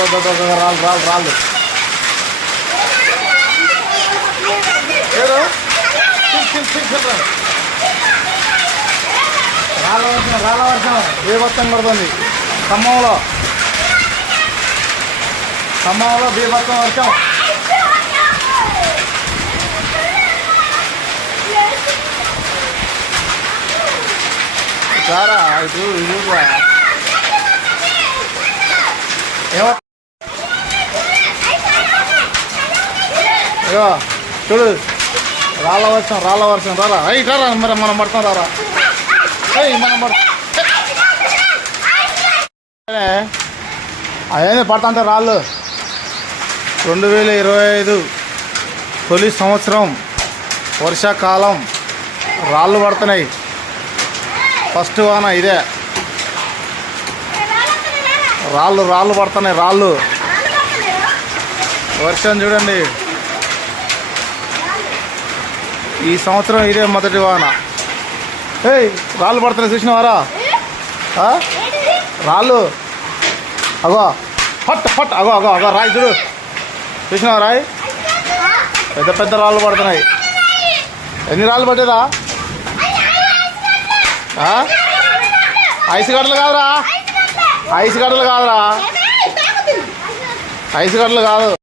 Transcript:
రాలు దో, దో, దో, రాళ్ళు రాళ్ళు రాళ్ళు. రాళ్ళ. వర్షం రాళ్ళ వర్షం. బీభత్సం ఖమ్మంలో. ఖమ్మంలో బీభత్సం వర్షం సారా ఇది ఇటు. ఇగో చూడు. రాళ్ళ వర్షం రాళ్ళ వర్షం. రారా. అయ్యి రారా మరి మనం పడతాం రారా. అయ్యి మనం పడతాం అదే పడతా రాళ్ళు? రెండు వేల ఇరవై ఐదు తొలి సంవత్సరం వర్షాకాలం. రాళ్ళు పడుతున్నాయి. ఫస్ట్ వాన ఇదే. రాళ్ళు రాళ్ళు పడుతున్నాయి రాళ్ళు. వర్షం చూడండి. ఈ సంవత్సరం ఇదే మొదటి వాన. ఏయ్ రాళ్ళు పడుతున్నాయి చూసినవారా? ఆ? రాళ్ళు. అగో పట్ పట్ అగో అగో అగో రాయి చూడు. చూసినావా రాయి? పెద్ద పెద్ద రాళ్ళు పడుతున్నాయి. ఎన్ని రాళ్ళు పడ్డదా? ఆ? ఐస్ గడ్డలు కాదురా. ఐస్ గడ్డలు కాదురా. ఐస్ గడ్డలు కాదు.